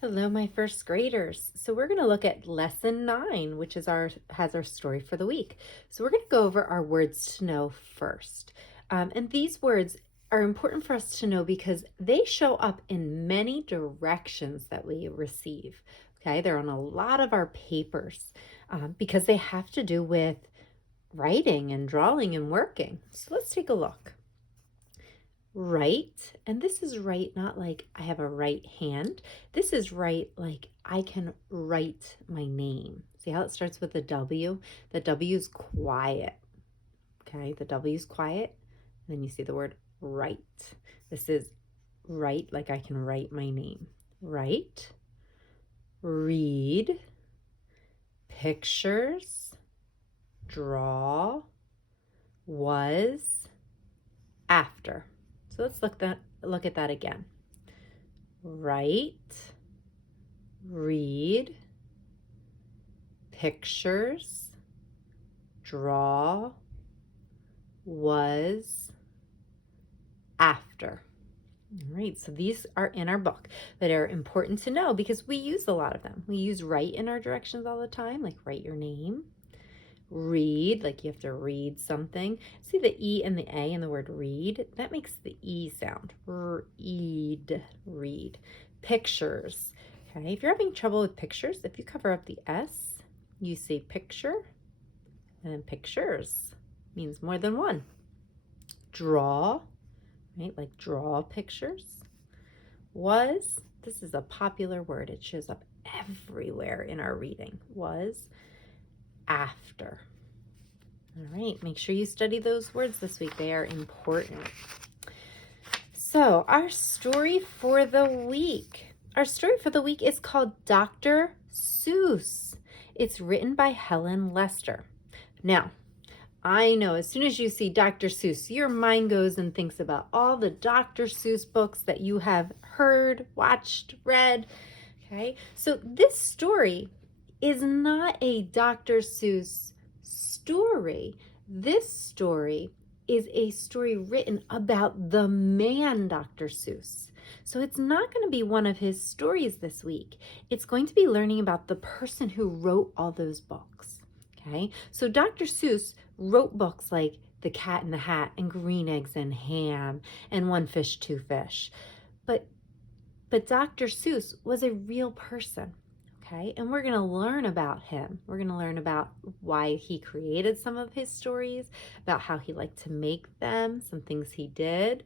Hello, my first graders. So we're going to look at lesson 9, which is has our story for the week. So we're going to go over our words to know first. And these words are important for us to know because they show up in many directions that we receive. Okay, they're on a lot of our papers because they have to do with writing and drawing and working. So let's take a look. Right, and this is right not like I have a right hand. This is right like I can write my name. See how it starts with a W? The W is quiet. Okay, the W is quiet. And then you see the word right. This is right like I can write my name. Right, read, pictures, draw, was, after. So let's look at that again. Write, read, pictures, draw, was, after. All right, so these are in our book that are important to know because we use a lot of them. We use write in our directions all the time, like write your name. Read, like you have to read something. See the E and the A in the word read? That makes the E sound. Read, read. Pictures. Okay, if you're having trouble with pictures, if you cover up the S, you say picture, and then pictures means more than one. Draw, right? Like draw pictures. Was, this is a popular word. It shows up everywhere in our reading. Was, after. All right, make sure you study those words this week. They are important. So, our story for the week. Our story for the week is called Dr. Seuss. It's written by Helen Lester. Now, I know as soon as you see Dr. Seuss, your mind goes and thinks about all the Dr. Seuss books that you have heard, watched, read. Okay, so this story is not a Dr. Seuss story. This story is a story written about the man Dr. Seuss. So it's not going to be one of his stories this week. It's going to be learning about the person who wrote all those books. Okay, so Dr. Seuss wrote books like The Cat in the Hat and Green Eggs and Ham and One Fish, Two Fish. But Dr. Seuss was a real person. Okay, and we're going to learn about him. We're going to learn about why he created some of his stories, about how he liked to make them, some things he did.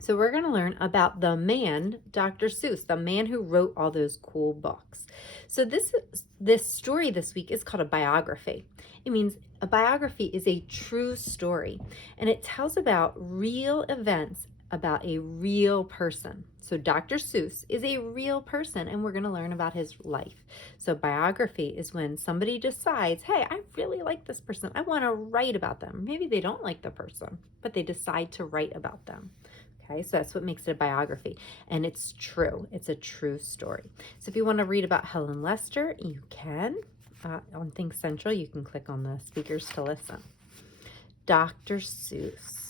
So we're going to learn about the man, Dr. Seuss, the man who wrote all those cool books. So this story this week is called a biography. It means a biography is a true story, and it tells about real events about a real person. So Dr. Seuss is a real person, and we're going to learn about his life. So biography is when somebody decides, hey, I really like this person. I want to write about them. Maybe they don't like the person, but they decide to write about them. Okay, so that's what makes it a biography. And it's true. It's a true story. So if you want to read about Helen Lester, you can. On Think Central, you can click on the speakers to listen. Dr. Seuss.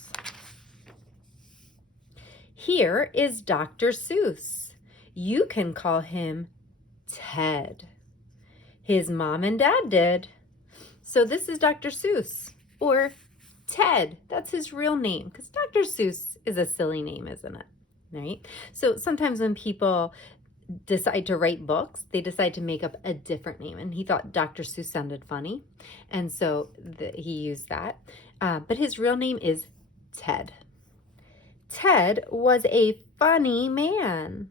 Here is Dr. Seuss. You can call him Ted. His mom and dad did. So this is Dr. Seuss, or Ted. That's his real name, because Dr. Seuss is a silly name, isn't it? Right? So sometimes when people decide to write books, they decide to make up a different name. And he thought Dr. Seuss sounded funny, and so he used that. But his real name is Ted. Ted was a funny man.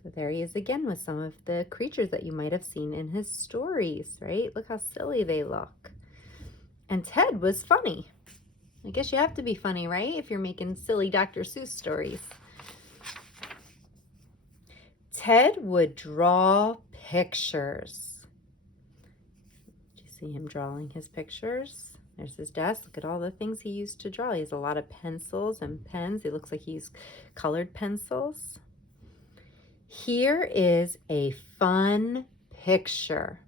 So there he is again with some of the creatures that you might have seen in his stories, right? Look how silly they look. And Ted was funny. I guess you have to be funny, right? If you're making silly Dr. Seuss stories. Ted would draw pictures. Did you see him drawing his pictures? There's his desk. Look at all the things he used to draw. He has a lot of pencils and pens. It looks like he used colored pencils. Here is a fun picture.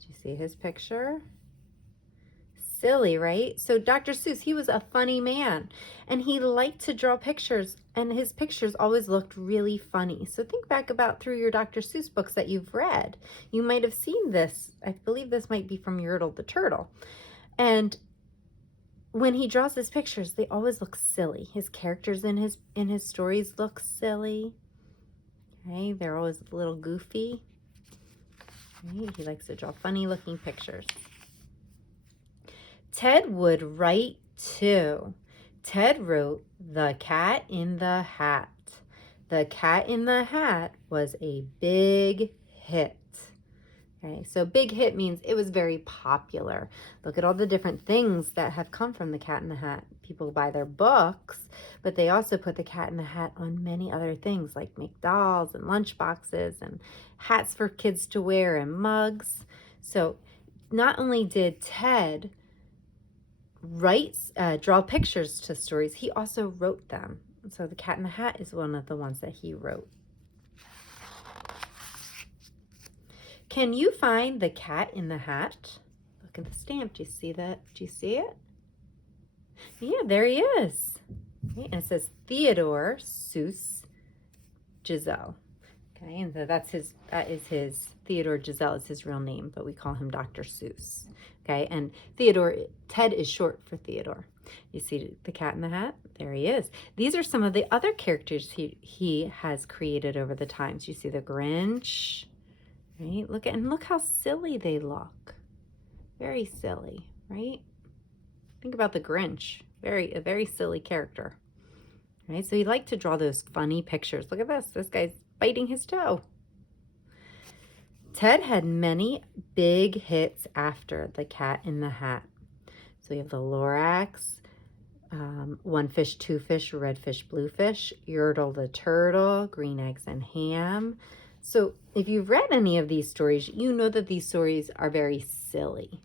Did you see his picture? silly, right? So Dr. Seuss, he was a funny man, and he liked to draw pictures, and his pictures always looked really funny. So think back about through your Dr. Seuss books that you've read. You might have seen this. I believe this might be from Yertle the Turtle. And when he draws his pictures, they always look silly. His characters in his stories look silly. Okay, they're always a little goofy. Right? He likes to draw funny looking pictures. Ted would write too. Ted wrote The Cat in the Hat. The Cat in the Hat was a big hit. Okay, so big hit means it was very popular. Look at all the different things that have come from The Cat in the Hat. People buy their books, but they also put The Cat in the Hat on many other things like make dolls and lunch boxes and hats for kids to wear and mugs. So not only did Ted draw pictures to stories, he also wrote them. So The Cat in the Hat is one of the ones that he wrote. Can you find the cat in the hat? Look at the stamp. Do you see that? Do you see it? Yeah, there he is. Okay, and it says Theodore Seuss Giselle. Okay, and so that is his Theodore Giselle is his real name, but we call him Dr. Seuss. Okay, and Ted is short for Theodore. You see the cat in the hat? There he is. These are some of the other characters he has created over the times. You see the Grinch. Right? Look how silly they look. Very silly, right? Think about the Grinch. A very silly character. Right? So he liked to draw those funny pictures. Look at this. This guy's biting his toe. Ted had many big hits after The Cat in the Hat. So you have the Lorax, One Fish, Two Fish, Red Fish, Blue Fish, Yertle the Turtle, Green Eggs and Ham. So if you've read any of these stories, you know that these stories are very silly.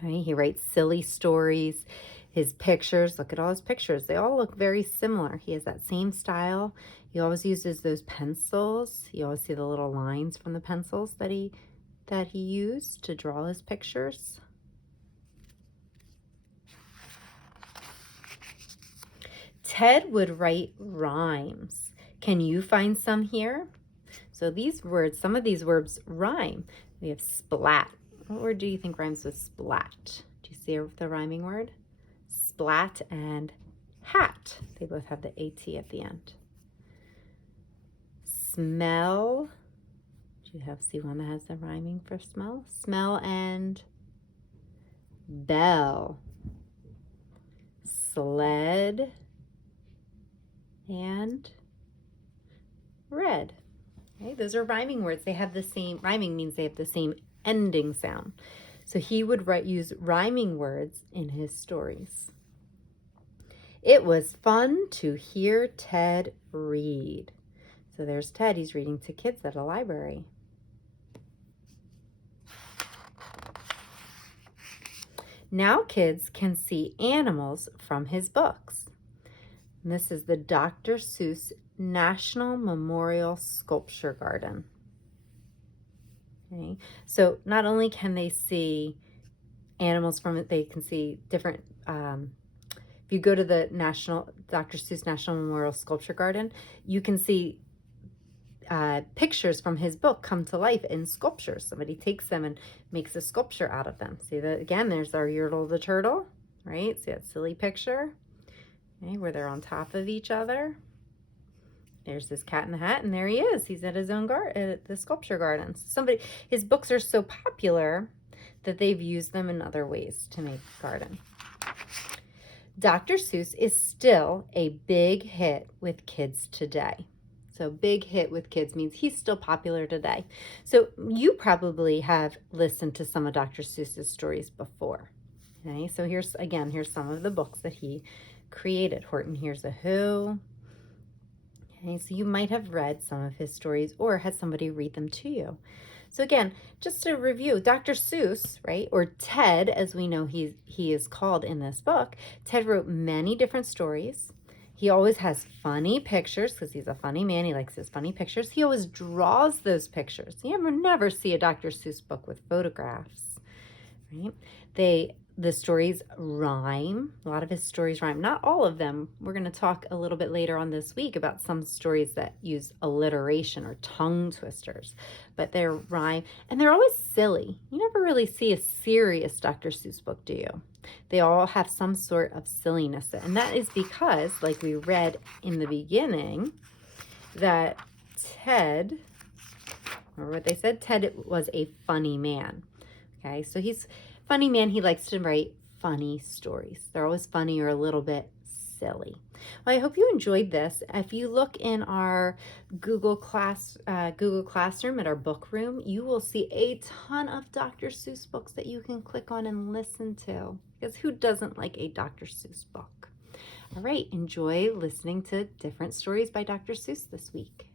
Right? He writes silly stories. His pictures, look at all his pictures. They all look very similar. He has that same style. He always uses those pencils. You always see the little lines from the pencils that he used to draw his pictures. Ted would write rhymes. Can you find some here? So these words, some of these words rhyme. We have splat. What word do you think rhymes with splat? Do you see the rhyming word? Splat and hat. They both have the AT at the end. Smell. Do you see one that has the rhyming for smell? Smell and bell. Sled and red. Okay, those are rhyming words. They have the same, rhyming means they have the same ending sound. So he would use rhyming words in his stories. It was fun to hear Ted read. So there's Ted. He's reading to kids at a library. Now kids can see animals from his books. And this is the Dr. Seuss National Memorial Sculpture Garden. Okay, so not only can they see animals from it, they can see different, if you go to the Dr. Seuss National Memorial Sculpture Garden, you can see pictures from his book come to life in sculptures. Somebody takes them and makes a sculpture out of them. See that again, there's our Yertle the Turtle, right? See that silly picture? Okay, where they're on top of each other. There's this cat in the hat, and there he is. He's at his own garden, at the sculpture garden. His books are so popular that they've used them in other ways to make a garden. Dr. Seuss is still a big hit with kids today. So big hit with kids means he's still popular today. So you probably have listened to some of Dr. Seuss's stories before. Okay, so here's some of the books that he created. Horton Hears a Who. Okay, so you might have read some of his stories or had somebody read them to you. So again, just to review, Dr. Seuss, right, or Ted, as we know he is called in this book, Ted wrote many different stories. He always has funny pictures because he's a funny man. He likes his funny pictures. He always draws those pictures. You never see a Dr. Seuss book with photographs, right? They The stories rhyme. A lot of his stories rhyme. Not all of them. We're going to talk a little bit later on this week about some stories that use alliteration or tongue twisters, but they're rhyme and they're always silly. You never really see a serious Dr. Seuss book, do you? They all have some sort of silliness, and that is because, like we read in the beginning, that Ted, remember what they said? Ted was a funny man. Okay, so he's a funny man. He likes to write funny stories. They're always funny or a little bit silly. Well, I hope you enjoyed this. If you look in our Google Classroom at our book room, you will see a ton of Dr. Seuss books that you can click on and listen to. Because who doesn't like a Dr. Seuss book? All right, enjoy listening to different stories by Dr. Seuss this week.